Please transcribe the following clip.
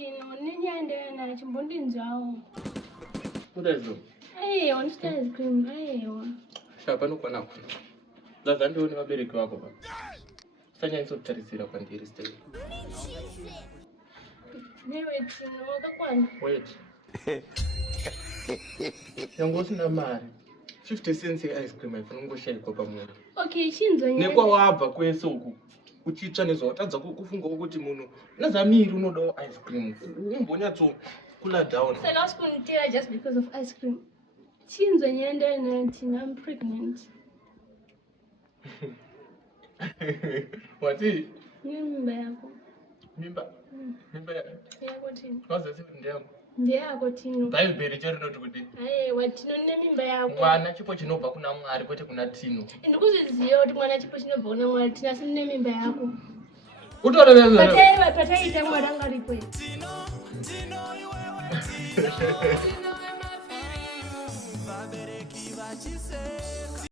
Tino, niende na chimbondinzao. Udazo. On ice cream, Shapa no kwana kuna. Zaza ndio ni wabereki wako baba. Sanya hizo tarisira kwa ndiri stay. Niwe Tino, kakwana. Wait. Yango sina mari. 50 cents ice cream ifuna ngoshaya kwa pamoja. Okay, chinzo nyene. Nekwa wabva kwese uku. Uchitsva nezvatadza kufunga ukuthi munhu nazamiri unodawo ice cream. Umbonyatso kula down. Saka usikunitira just because of ice cream. Chinzo nyende na Tina, I'm pregnant. Wati? Mimba yako. Mimba? Mimba Yako Tino. wazasi ndiyako. Ndiyako Tino. Bible chero noti kuti. Watino nne mimba yako. Mwana chipo chinobva kuna Mwari kwete kuna Tino. Ndikuziziva kuti mwana chipo chinobva kuna Mwari, Tina sine mimba yako. Utorerera. Pataita mwana ngaripo.